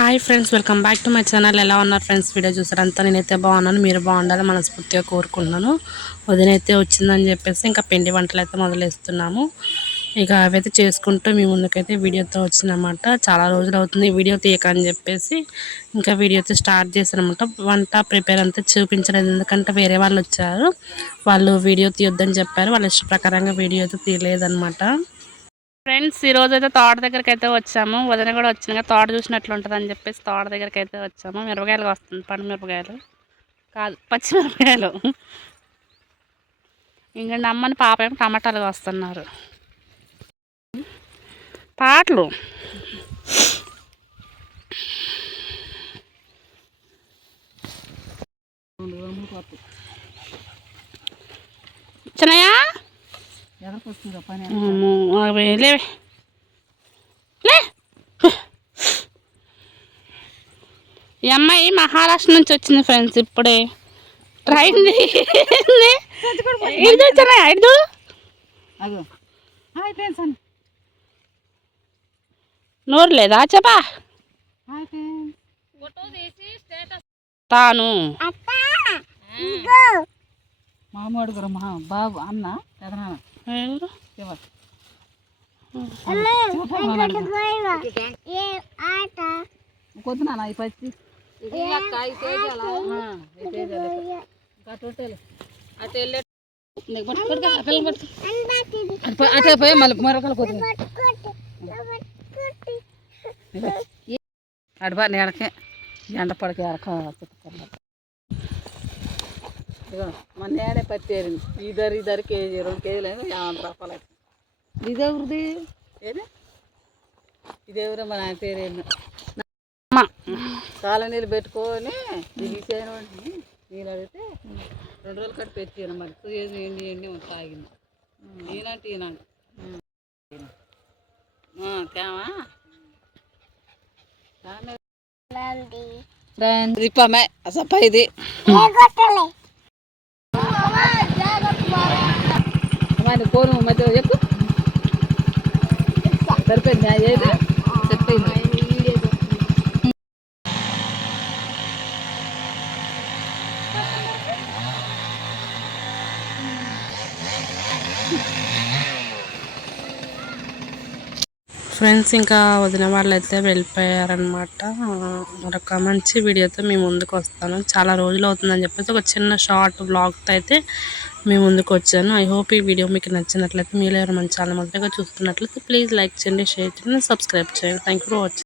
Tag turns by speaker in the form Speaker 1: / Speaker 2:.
Speaker 1: Hi friends welcome back to my channel ఎలా ఉన్నారు friends video చూసారు? అంతా నేనైతే బాగున్నాను. మీరు బాగుండాలి మనస్ఫూర్తిగా కోరుకుంటున్నాను. వదినైతే వచ్చిందని చెప్పేసి ఇంకా పిండి వంటలు అయితే మొదలేస్తున్నాము. ఇక అవైతే చేసుకుంటూ మీ ముందుకైతే వీడియోతో వచ్చిందనమాట చాలా రోజులు అవుతుంది వీడియో తీయక అని చెప్పేసి ఇంకా వీడియోతో స్టార్ట్ చేశానమాట వంట ప్రిపేర్ అంతా చూపించలేదు. ఎందుకంటే వేరే వాళ్ళు వచ్చారు. వాళ్ళు వీడియో తీయొద్దని చెప్పారు. వాళ్ళ ఇష్ట ప్రకారంగా వీడియో అయితే తీయలేదనమాట. ఫ్రెండ్స్ ఈరోజు అయితే తోట దగ్గరికి అయితే వచ్చాము. వదిన కూడా వచ్చింది తోట చూసినట్లు ఉంటుంది అని చెప్పేసి తోట దగ్గరికి అయితే వచ్చాము. మిరపకాయలు వస్తుంది పండు మిరపకాయలు. కాదు పచ్చిమిరపకాయలు ఇంకా అమ్మని పాప ఏమో టమాటాలు వస్తున్నారు పాటలు. చిన్నయా లేవే లే. ఈ అమ్మాయి మహారాష్ట్ర నుంచి వచ్చింది ఫ్రెండ్స్ ఇప్పుడే. ట్రైన్ ఇటు. వచ్చానా ఇటు నోరు లేదా? చెప్పా. తాను.
Speaker 2: మామూడు మా బాబు అన్న పెదనాన్న.
Speaker 1: ఎవరు?
Speaker 2: కొద్దునా ఈ పచ్చి అటే పోయి మళ్ళీ మరొకరు కొద్ది అడబా నేడకే ఎండ పడక ఇగో మన నేడే పత్తి ఏరింది. ఇద్దరు ఇద్దరు కేజీ రెండు కేజీలు అయినా యాభై రూపాయలు అవుతుంది ఇదెవరిది ఏది? ఇదెవరో మన ఆయన పేరు ఏంది.
Speaker 1: అమ్మ.
Speaker 2: కాల నీళ్ళు పెట్టుకొని చేయను నీళ్ళు అడిగితే రెండు రోజులు కట్టి పెట్టాను మరి. ఏది ఎండి ఎండి తాగింది ఈనంటే ఈనండి తేమా ఫ్రెండ్స్ ఇప్పమే అసప్ప ఇది అమ్మాయి కోరు మధ్య చెప్పు సరిపోయింది ఏది చెప్పింది
Speaker 1: ఫ్రెండ్స్ ఇంకా వదిన వాళ్ళు అయితే వెళ్ళిపోయారనమాట మరొక మంచి వీడియోతో మీ ముందుకు వస్తాను. చాలా రోజులు అవుతుందని చెప్పేసి ఒక చిన్న షార్ట్ బ్లాగ్తో అయితే మీ ముందుకు వచ్చాను. ఐ హోప్ ఈ వీడియో మీకు నచ్చినట్లయితే మీరు ఎవరు మన ఛానల్ మొదటిగా చూస్తున్నట్లయితే ప్లీజ్ లైక్ చేయండి షేర్ చేయండి సబ్స్క్రైబ్ చేయండి. Thank for watching